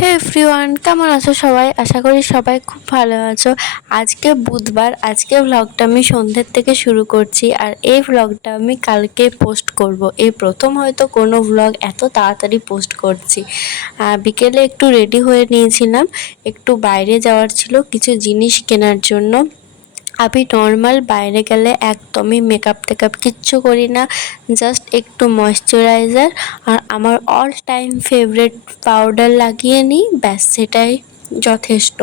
হে everyone, কেমন আছো সবাই? আশা করি সবাই খুব ভালো আছো। আজকে বুধবার, আজকে ভ্লগটা আমি সন্ধ্যের থেকে শুরু করছি, আর এই ভ্লগটা আমি কালকে পোস্ট করব। এই প্রথম হয়তো কোনো ভ্লগ এত তাড়াতাড়ি পোস্ট করছি। বিকেলে একটু রেডি হয়ে নিয়েছিলাম, একটু বাইরে যাওয়ার ছিল কিছু জিনিস কেনার জন্য। আমি নর্মাল বাইরে গেলে একদমই মেকআপ টেকআপ কিচ্ছু করি না, জাস্ট একটু ময়শ্চারাইজার আর আমার অল টাইম ফেভারিট পাউডার লাগিয়ে নিই, ব্যাস সেটাই যথেষ্ট।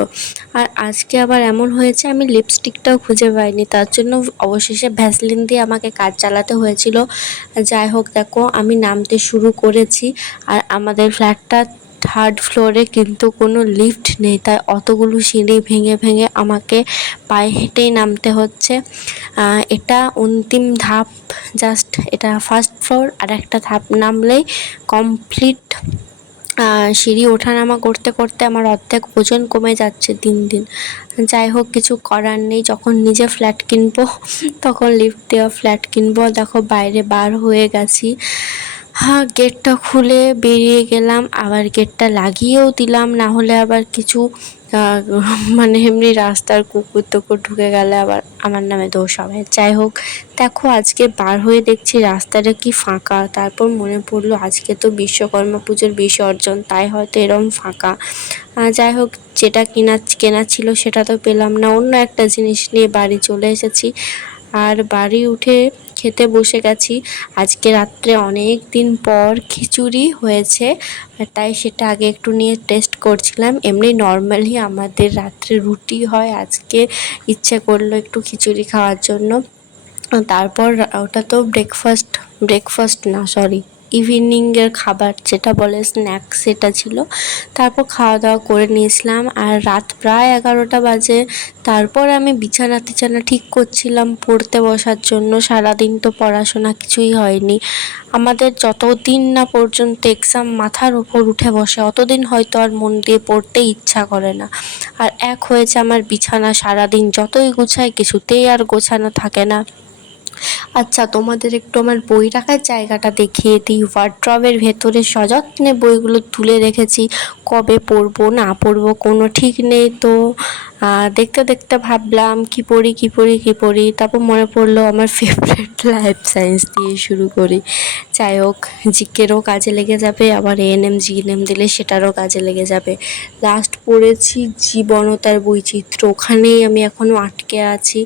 আর আজকে আবার এমন হয়েছে আমি লিপস্টিকটাও খুঁজে পাইনি, তার জন্য অবশেষে ভ্যাসলিন দিয়ে আমাকে কাজ চালাতে হয়েছিল। যাই হোক, দেখো আমি নামতে শুরু করেছি, আর আমাদের ফ্ল্যাটটা থার্ড ফ্লোরে, কিন্তু কোনো লিফট নেই, তাই অতগুলো সিঁড়ি ভেঙে ভেঙে আমাকে পায়ে হেঁটেই নামতে হচ্ছে। এটা অন্তিম ধাপ, জাস্ট এটা ফার্স্ট ফ্লোর, আর একটা ধাপ নামলেই কমপ্লিট। সিঁড়ি ওঠানামা করতে করতে আমার অর্ধেক ওজন কমে যাচ্ছে দিন দিন। যাই হোক, কিছু করার নেই, যখন নিজে ফ্ল্যাট কিনবো তখন লিফট দেওয়া ফ্ল্যাট কিনবো। দেখো বাইরে বার হয়ে গেছি, গেটটা খুলে বেরিয়ে গেলাম, আবার গেটটা লাগিয়েও দিলাম, না হলে আবার কিছু মানে এমনি রাস্তার কুকুর টুকুর ঢুকে গেলে আবার আমার নামে দোষ হবে। যাই হোক, দেখো আজকে বার হয়ে দেখছি রাস্তাটা কি ফাঁকা, তারপর মনে পড়লো আজকে তো বিশ্বকর্মা পুজোর বিসর্জন, তাই হয়তো এরম ফাঁকা। যাই হোক, যেটা কেনা ছিল সেটা তো পেলাম না, অন্য একটা জিনিস নিয়ে বাড়ি চলে এসেছি। আর বাড়ি উঠে খেতে বসে গেছি। আজকে রাত্রে অনেক দিন পর খিচুড়ি হয়েছে, তাই সেটা আগে একটু নিয়ে টেস্ট করছিলাম। এমনি নর্মালি আমাদের রাত্রে রুটি হয়, আজকে ইচ্ছে করলো একটু খিচুড়ি খাওয়ার জন্য। তারপর ওটা তো ব্রেকফাস্ট না, সরি, ইভিনিংয়ের খাবার যেটা বলে স্ন্যাক্স, সেটা ছিল। তারপর খাওয়া দাওয়া করে নিয়েছিলাম, আর রাত প্রায় 11টা বাজে। তারপর আমি বিছানা টিছানা ঠিক করছিলাম পড়তে বসার জন্য। সারাদিন তো পড়াশোনা কিছুই হয়নি আমাদের, যতদিন না পর্যন্ত এক্সাম মাথার উপর উঠে বসে অতদিন হয়তো আর মন দিয়ে পড়তে ইচ্ছা করে না। আর এক হয়েছে আমার বিছানা, সারাদিন যতই গুছাই কিছুতেই আর গোছানো থাকে না। আচ্ছা, তোমাদের একটু আমার বই রাখার জায়গাটা দেখিয়ে দিই। ওয়ার্ড্রবের ভেতরে সযত্নে বইগুলো তুলে রেখেছি, কবে পড়বো না পড়বো কোনো ঠিক নেই। তো দেখতে দেখতে ভাবলাম কি পড়ি, তারপর মনে পড়লো আমার ফেভারিট লাইফ সায়েন্স দিয়ে শুরু করি। যাই হোক, জিকেরও কাজে লেগে যাবে, আবার এএনএম জিএনএম দিলে সেটারও কাজে লেগে যাবে। লাস্ট পড়েছি জীবনতার বৈচিত্র্য, ওখানেই আমি এখনও আটকে আছি।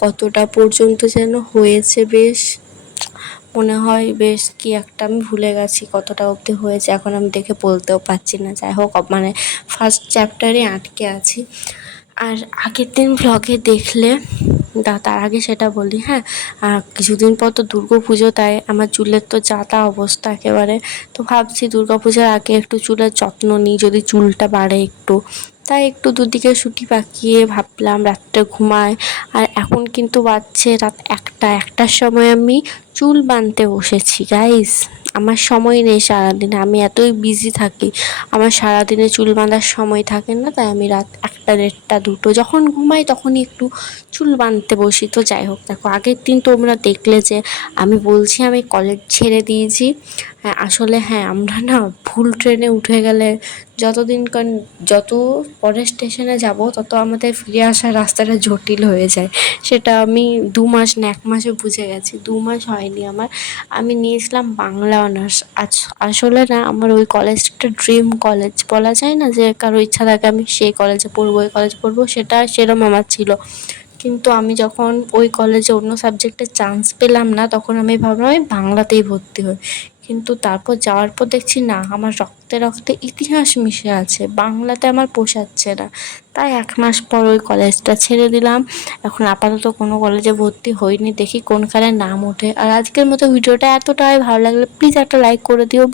কতটা পর্যন্ত যেন হয়েছে, বেশ মনে হয় বেশ কি একটা, আমি ভুলে গেছি কতটা অবধি হয়েছে, এখন আমি দেখে বলতেও পারছি না। যাই হোক, মানে ফার্স্ট চ্যাপ্টারে আটকে আছি। আর আগের দিন ভ্লগে দেখলে, তার আগে সেটা বলি, হ্যাঁ, কিছুদিন পর তো দুর্গা পুজো, তাই আমার চুলের তো যা তা অবস্থা একেবারে। তো ভাবছি দুর্গা পূজার আগে একটু চুলের যত্ন নিই, যদি চুলটা বাড়ে একটু। তাই একটু দুদিকে সুটি পাকিয়ে ভাবলাম রাত্রে ঘুমায়। আর এখন কিন্তু বাজছে রাত 1টার সময় আমি চুল বাঁধতে বসেছি। গাইস, আমার সময় নেই সারাদিনে, আমি এতই বিজি থাকি, আমার সারাদিনে চুল বাঁধার সময় থাকে না, তাই আমি রাত 1টা 1:30 2টো যখন ঘুমাই তখনই একটু চুল বাঁধতে বসি। তো যাই হোক, দেখো আগের দিন তোমরা দেখলে যে আমি বলছি আমি কলেজ ছেড়ে দিয়েছি। আসলে হ্যাঁ, আমরা না ভুল ট্রেনে উঠে গেলে যত পরের স্টেশনে যাব তত আমাদের ফিরে আসার রাস্তাটা জটিল হয়ে যায়। সেটা আমি 2 মাস না 1 মাসে বুঝে গেছি। 2 মাস হয়নি আমার, আমি নিয়েছিলাম বাংলা অনার্স। আসলে না, আমার ওই কলেজটা ড্রিম কলেজ, বলা যায় না যে কারো ইচ্ছা থাকে আমি সেই কলেজে পড়বো, ওই কলেজে পড়বো, সেটা সেরম আমার ছিল। কিন্তু আমি যখন ওই কলেজে অন্য সাবজেক্টে চান্স পেলাম না, তখন আমি ভাবলাম আমি বাংলাতেই ভর্তি হই। কিন্তু তারপর যাওয়ার পর দেখছি না, আমার রক্তে রক্তে ইতিহাস মিশে আছে, বাংলাতে আমার পোষাচ্ছে না। তাই 1 মাস পর ওই কলেজটা ছেড়ে দিলাম। এখন আপাতত কোনো কলেজে ভর্তি হইনি, দেখি কোনখানে নাম ওঠে। আর আজকের মতো ভিডিওটা এতটাই, ভালো লাগলে প্লিজ একটা লাইক করে দিও।